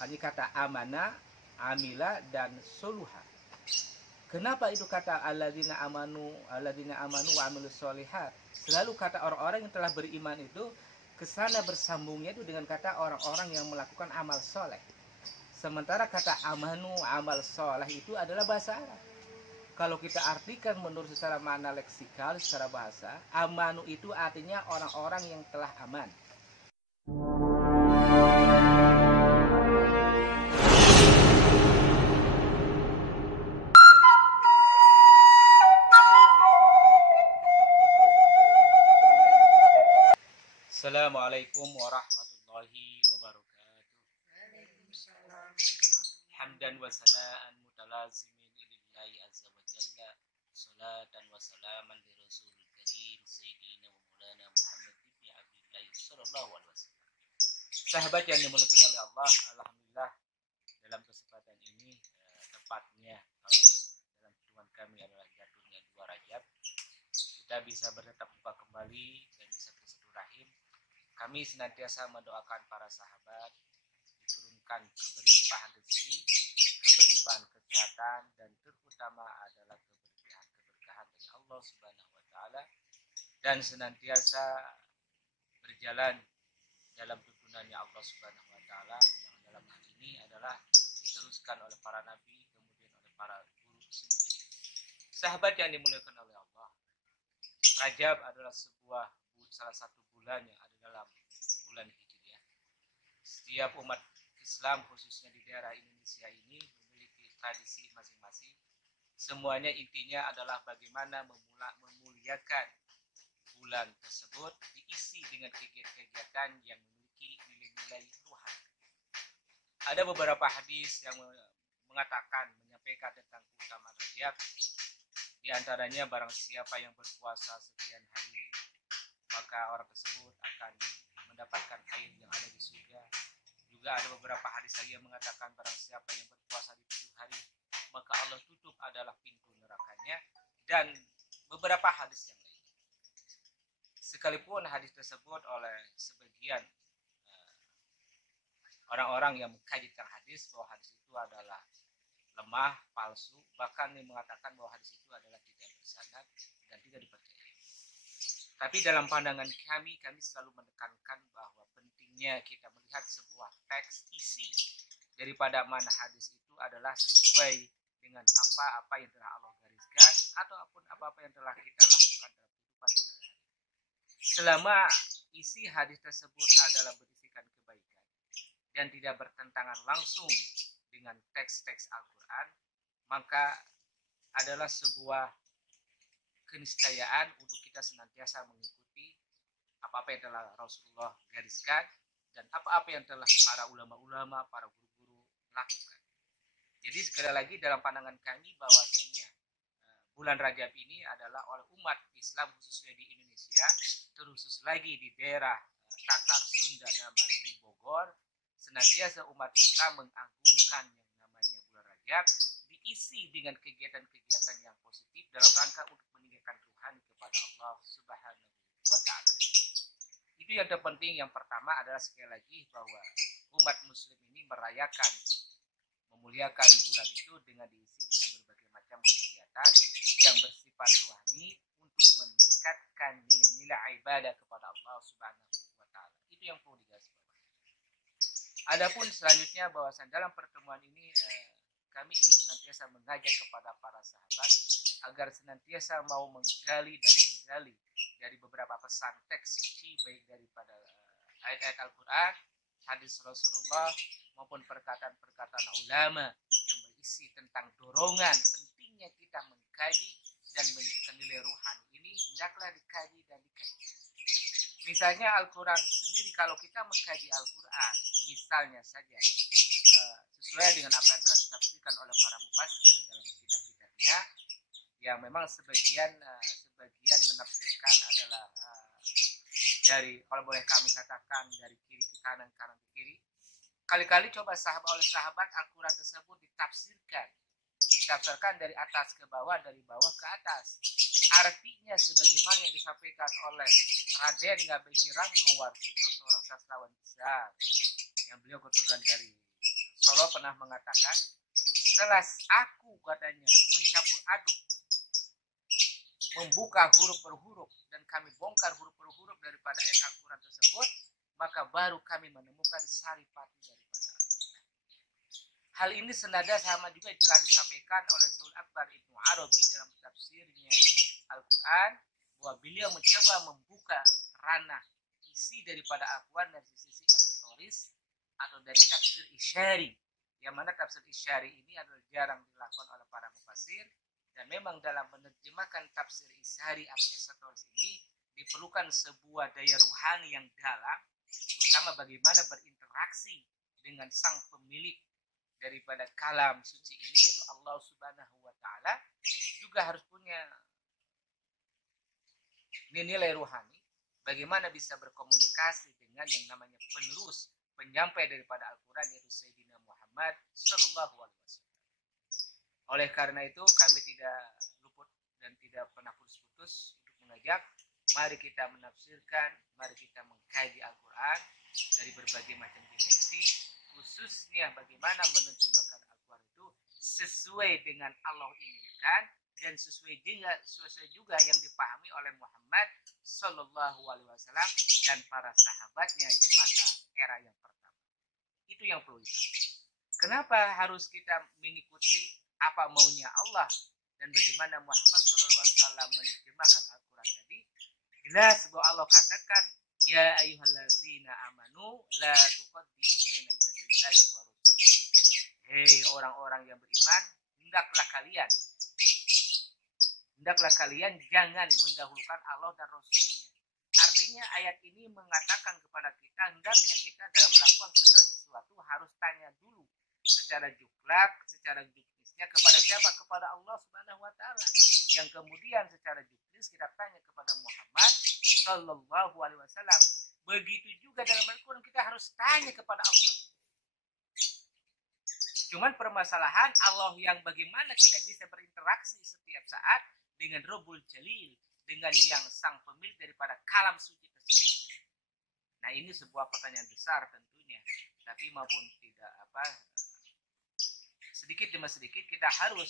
Ini kata amana, amila, dan soluha. Kenapa itu kata alladzina amanu wa amilus solihat? Selalu kata orang-orang yang telah beriman itu kesana bersambungnya itu dengan kata orang-orang yang melakukan amal soleh. Sementara kata amanu, amal soleh itu adalah bahasa Arab. Kalau kita artikan menurut secara makna leksikal, secara bahasa, amanu itu artinya orang-orang yang telah aman. Assalamualaikum warahmatullahi wabarakatuh. Hamdan wa sana'an mutalazimin lillahi azza wa jalla. Salatan wa salaman li rasulil karim sayyidina wa maulana Muhammad ibn Abdillah sallallahu alaihi wasallam. Sahabat yang dimuliakan oleh Allah, alhamdulillah dalam kesempatan ini tepatnya dalam hitungan kami adalah jatuhnya 2 Rajab, kita bisa bertetap muka kembali dan bisa bersilaturahim. Kami senantiasa mendoakan para sahabat diturunkan keberlimpahan rezeki, keberlimpahan kesehatan, dan terutama adalah keberkahan dari Allah Subhanahu wa taala, dan senantiasa berjalan dalam tuntunannya Allah Subhanahu wa taala, yang dalam hal ini adalah diteruskan oleh para nabi, kemudian oleh para guru semuanya. Sahabat yang dimuliakan oleh Allah, Rajab adalah salah satu bulan yang ada dalam bulan Hijriah. Setiap umat Islam khususnya di daerah Indonesia ini memiliki tradisi masing-masing. Semuanya intinya adalah bagaimana memuliakan bulan tersebut diisi dengan kegiatan-kegiatan yang memiliki nilai-nilai rohani. Ada beberapa hadis yang menyampaikan tentang keutamaan Rajab. Di antaranya barang siapa yang berpuasa sekian hari, maka orang tersebut akan mendapatkan air yang ada di surga. Juga ada beberapa hadis lagi yang mengatakan barang siapa yang berpuasa di 7 hari, maka Allah tutup adalah pintu nerakanya, dan beberapa hadis yang lain. Sekalipun hadis tersebut oleh sebagian orang-orang yang mengkaji tentang hadis bahwa hadis itu adalah lemah, palsu, bahkan yang mengatakan bahwa hadis itu adalah tidak bersanad dan tidak dipercaya. Tapi dalam pandangan kami selalu menekankan bahwa pentingnya kita melihat sebuah teks isi daripada mana hadis itu adalah sesuai dengan apa-apa yang telah Allah gariskan ataupun apa-apa yang telah kita lakukan dalam kehidupan sehari-hari. Selama isi hadis tersebut adalah berisikan kebaikan dan tidak bertentangan langsung dengan teks-teks Al-Quran, maka adalah sebuah keniscayaan untuk kita senantiasa mengikuti apa-apa yang telah Rasulullah gariskan dan apa-apa yang telah para ulama-ulama, para guru-guru lakukan. Jadi sekali lagi dalam pandangan kami bahwasanya bulan Rajab ini adalah oleh umat Islam khususnya di Indonesia, terkhusus lagi di daerah Tatar Sunda dalam hal ini Bogor, senantiasa umat Islam mengagungkan yang namanya bulan Rajab, diisi dengan kegiatan-kegiatan yang positif dalam rangka untuk meninggikan rohani kepada Allah Subhanahu wa taala. Itu yang terpenting. Yang pertama adalah sekali lagi bahwa umat muslim ini merayakan, memuliakan bulan itu dengan diisi dengan berbagai macam kegiatan yang bersifat rohani untuk meningkatkan nilai-nilai ibadah kepada Allah Subhanahu wa taala. Itu yang perlu digarisbawahi. Adapun selanjutnya bahwasan dalam pertemuan ini kami ingin senantiasa mengajak kepada para sahabat agar senantiasa mau menggali dari beberapa pesan teks suci, baik daripada ayat-ayat Al-Quran, hadis Rasulullah, maupun perkataan-perkataan ulama yang berisi tentang dorongan pentingnya kita mengkaji dan meningkatkan nilai rohani ini. Hendaklah dikaji dan dikaji. Misalnya Al-Quran sendiri, kalau kita mengkaji Al-Quran, misalnya saja sesuai dengan apa yang telah ditafsirkan oleh para mufassir dalam kitab-kitabnya, yang memang sebagian menafsirkan adalah dari, kalau boleh kami katakan, dari kiri ke kanan, kanan ke kiri. Kali-kali coba oleh sahabat Al-Quran tersebut ditafsirkan dari atas ke bawah, dari bawah ke atas. Artinya sebagaimana yang disampaikan oleh Raden Ngabei Hirang Gowarsi, seorang sastrawan besar yang beliau keturunan dari pernah mengatakan, setelah aku katanya mencampur aduk, membuka huruf per huruf, dan kami bongkar huruf per huruf daripada ayat Al-Quran tersebut, maka baru kami menemukan saripati daripada Al-Quran. Hal ini senada sama juga telah disampaikan oleh Syaikhul Akbar Ibnu Arabi dalam tafsirnya Al-Quran, bahwa beliau mencoba membuka ranah isi daripada Al-Quran dari sisi esoteris atau dari tafsir isyari, yang mana tafsir isyari ini adalah jarang dilakukan oleh para mufassir, dan memang dalam menerjemahkan tafsir isyari atau esoteris ini diperlukan sebuah daya ruhani yang dalam, terutama bagaimana berinteraksi dengan sang pemilik daripada kalam suci ini, yaitu Allah Subhanahu wa Ta'ala. Juga harus punya nilai ruhani, bagaimana bisa berkomunikasi dengan yang namanya penerus, penyampai daripada Al-Quran, yaitu Sayyidina Muhammad Sallallahu Alaihi Wasallam. Oleh karena itu kami tidak luput dan tidak pernah putus-putus untuk mengajak, mari kita menafsirkan, mari kita mengkaji Al-Quran dari berbagai macam dimensi, khususnya bagaimana menerjemahkan Al-Quran itu sesuai dengan Allah inginkan, dan sesuai juga yang dipahami oleh Muhammad Sallallahu Alaihi Wasallam dan para sahabatnya di masa era yang pertama. Itu yang perlu kita. Kenapa harus kita mengikuti apa maunya Allah dan bagaimana Muhammad Sallallahu Alaihi Wasallam menerjemahkan Al-Quran tadi? Jelas bahwa Allah katakan, ya ayyuhallazina amanu la tuqaddimu baina yadayillahi wa rasulih. Hei orang-orang yang beriman, hendaklah kalian jangan mendahulukan Allah dan Rasulnya. Artinya ayat ini mengatakan kepada kita, hendaknya kita dalam melakukan segala sesuatu harus tanya dulu secara juklak, secara juknisnya kepada siapa? Kepada Allah Subhanahu wa Ta'ala. Yang kemudian secara juknis kita tanya kepada Muhammad Sallallahu Alaihi Wasallam. Begitu juga dalam Al-Quran kita harus tanya kepada Allah. Cuman permasalahan Allah yang bagaimana kita bisa berinteraksi setiap saat dengan Rabbul Jalil, dengan yang sang pemilik daripada kalam suci tersebut. Nah, ini sebuah pertanyaan besar tentunya, tapi maupun tidak sedikit demi sedikit kita harus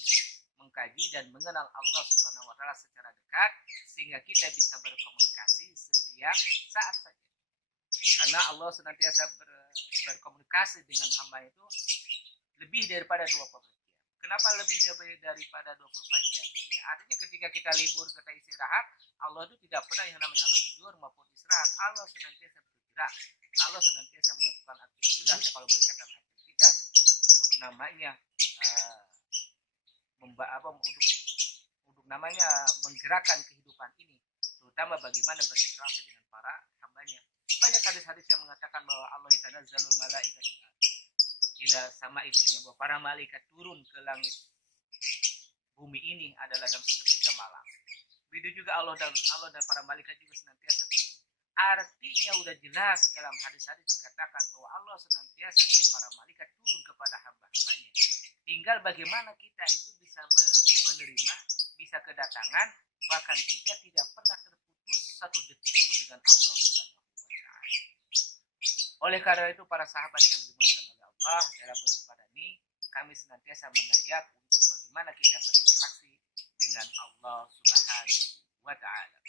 mengkaji dan mengenal Allah Subhanahu wa Ta'ala secara dekat, sehingga kita bisa berkomunikasi setiap saat saja. Karena Allah senantiasa berkomunikasi dengan hamba itu lebih daripada 24 jam. Kenapa lebih daripada 24 jam? Ya, artinya ketika kita libur, kita istirahat, Allah itu tidak pernah yang namanya Allah tidur maupun istirahat. Allah senantiasa bergerak. Allah senantiasa melakukan aktivitas, kalau boleh kata aktivitas, untuk namanya untuk namanya menggerakkan kehidupan ini, terutama bagaimana berinteraksi dengan para hambanya. Banyak hadis-hadis yang mengatakan bahwa Allah tanazzalul malaikatu ila sama itunya, bahwa para malaikat turun ke langit bumi ini adalah dalam sepertiga malam. Begitu juga Allah dan para malaikat juga senantiasa turun. Artinya udah jelas dalam hadis-hadis dikatakan bahwa Allah senantiasa dan para malaikat turun kepada hamba-hambanya. Tinggal bagaimana kita itu bisa menerima, bisa kedatangan, bahkan kita tidak pernah terputus satu detik pun dengan Allah Subhanahu wa Ta'ala. Oleh karena itu para sahabat yang dimuliakan oleh Allah, dalam kesempatan ini kami senantiasa mengajak untuk bagaimana kita berinteraksi dengan Allah Subhanahu wa Ta'ala.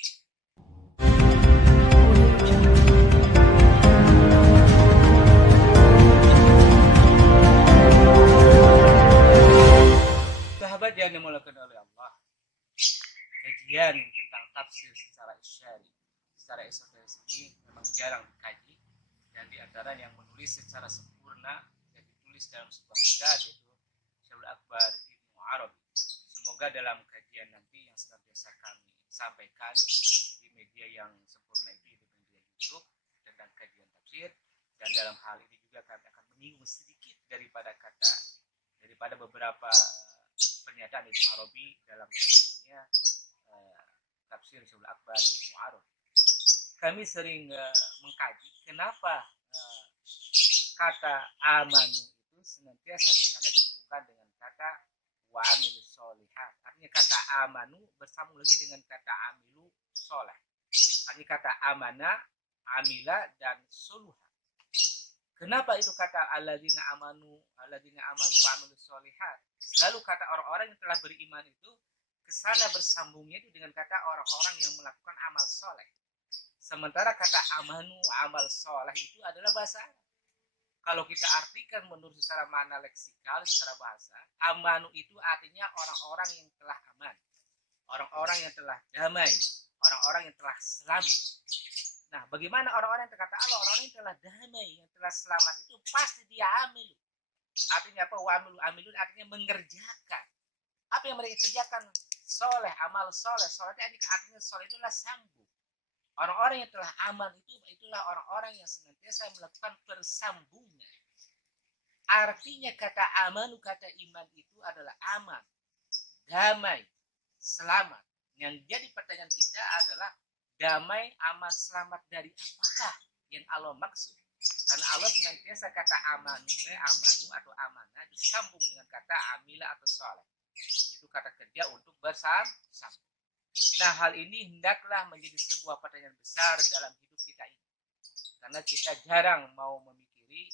Sahabat yang dimuliakan oleh Allah, kajian tentang tafsir secara isyari, secara esoteris ini memang jarang dikaji, dan diantara yang menulis secara sempurna dan ditulis dalam sebuah kitab yaitu Syaikhul Akbar Ibnu Arabi. Semoga dalam kajian nanti yang senantiasa kami sampaikan di media yang sempurna itu, di media YouTube tentang kajian tafsir, dan dalam hal ini juga kami akan menyinggung sedikit daripada beberapa pernyataan Ibnu Arabi dalam tafsirnya, tafsir Syaikhul Akbar Ibnu Arabi. Kami sering mengkaji kenapa kata amanu itu senantiasa di sana dihubungkan dengan kata wa amilus sholihat. Artinya kata amanu bersambung lagi dengan kata amilu sholeh. Artinya kata amana, amila, dan soluha. Kenapa itu kata alladzina amanu wa amilus sholihat? Lalu kata orang-orang yang telah beriman itu kesana bersambungnya itu dengan kata orang-orang yang melakukan amal soleh. Sementara kata amanu amal soleh itu adalah bahasa Arab. Kalau kita artikan menurut secara makna leksikal, secara bahasa, amanu itu artinya orang-orang yang telah aman, orang-orang yang telah damai, orang-orang yang telah selamat. Nah, bagaimana orang-orang yang kata Allah, orang-orang yang telah damai, yang telah selamat itu pasti dia amil. Artinya apa? Amilun artinya mengerjakan. Apa yang mereka kerjakan? Soleh, amal soleh. Soleh itu artinya soleh itulah sambung. Orang-orang yang telah aman itulah orang-orang yang senantiasa melakukan persambungan. Artinya kata amanu, kata iman itu adalah aman, damai, selamat. Yang jadi pertanyaan kita adalah damai, aman, selamat dari apakah yang Allah maksud? Karena Allah senantiasa kata amanu atau amanah disambung dengan kata amila atau soleh. Itu kata kerja untuk bersambung. Nah, hal ini hendaklah menjadi sebuah pertanyaan besar dalam hidup kita ini. Karena kita jarang mau memikiri,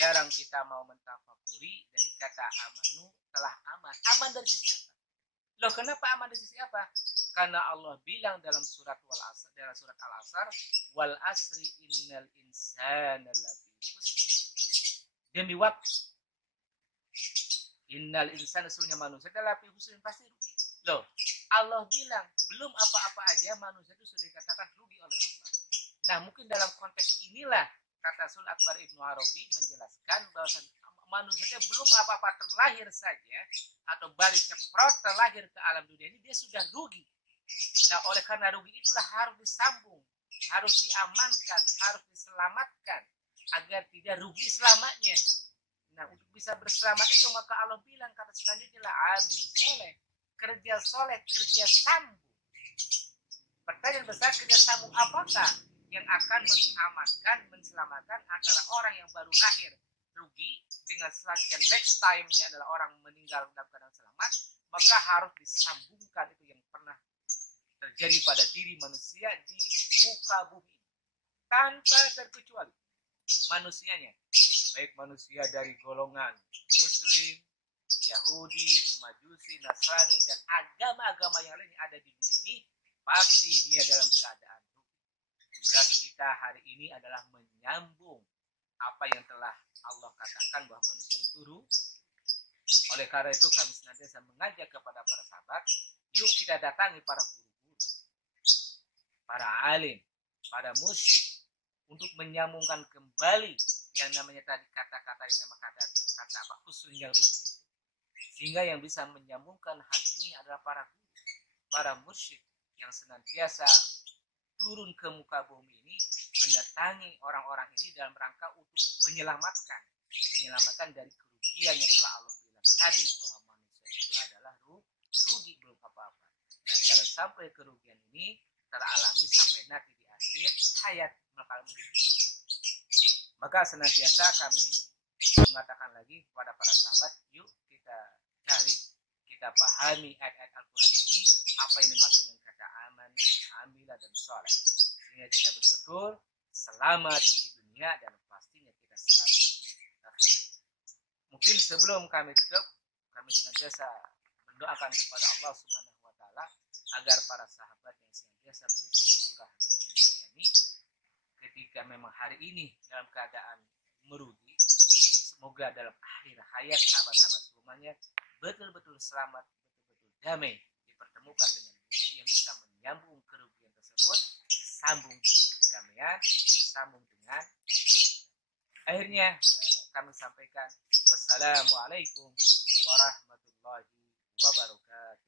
jarang kita mau mentafakuri dari kata amanu telah aman. Aman dari sisi apa? Loh, kenapa aman dari sisi apa? Karena Allah bilang dalam surat Al-Asr, wal asri innal insana lafi khusr. Demi waktu. Innal insana sesungguhnya manusia adalah lafi khusr, pasti rugi. Loh, Allah bilang belum apa-apa aja manusia itu sudah dikatakan rugi oleh Allah. Nah, mungkin dalam konteks inilah kata Sul Akbar Ibnu Arabi menjelaskan bahwa manusia belum apa-apa terlahir saja atau baru ceprot terlahir ke alam dunia ini dia sudah rugi. Nah, oleh karena rugi itulah harus disambung, harus diamankan, harus diselamatkan agar tidak rugi selamanya. Nah, untuk bisa berselamat itu maka Allah bilang kata selanjutnya lah amil soleh. Kerja soleh, kerja sambung. Pertanyaan besar, kerja sambung apakah yang akan mengamankan, menselamatkan antara orang yang baru lahir rugi dengan selanjutnya next time-nya adalah orang meninggal dalam keadaan selamat, maka harus disambungkan itu yang pernah terjadi pada diri manusia di muka bumi tanpa terkecuali manusianya, baik manusia dari golongan Muslim, Yahudi, Majusi, Nasrani, dan agama-agama yang lain yang ada di dunia ini, pasti dia dalam keadaan rugi. Tugas kita hari ini adalah menyambung apa yang telah Allah katakan bahwa manusia itu rugi. Oleh karena itu kami senantiasa mengajak kepada para sahabat, yuk kita datangi para guru-guru, para alim, para musyrik, untuk menyambungkan kembali yang namanya tadi kata-kata yang nama kata apa khususnya rugi. Sehingga yang bisa menyambungkan hal ini adalah para guru, para musyrik yang senantiasa turun ke muka bumi ini mendatangi orang-orang ini dalam rangka untuk menyelamatkan dari kerugian yang telah Allah bilang tadi bahwa manusia itu adalah rugi belum apa-apa. Nah, jangan sampai kerugian ini teralami sampai nanti di akhir hayat maka senantiasa kami mengatakan lagi kepada para sahabat, yuk kita cari, kita pahami ayat-ayat Al-Quran ini apa yang dimaksud dengan kata amanah, amilah, dan soleh, sehingga kita betul-betul selamat di dunia dan pastinya kita selamat di akhirat. Mungkin sebelum kami tutup, kami senantiasa mendoakan kepada Allah Subhanahu wa Ta'ala agar para sahabat yang senantiasa bersilaturahmi di dunia ini, ketika memang hari ini dalam keadaan merugi, semoga dalam akhir hayat sahabat-sahabat semuanya betul-betul selamat, betul-betul damai, dipertemukan dengan guru yang bisa menyambung kerugian tersebut, disambung dengan kedamaian, disambung dengan kita. Akhirnya kami sampaikan wassalamualaikum warahmatullahi wabarakatuh.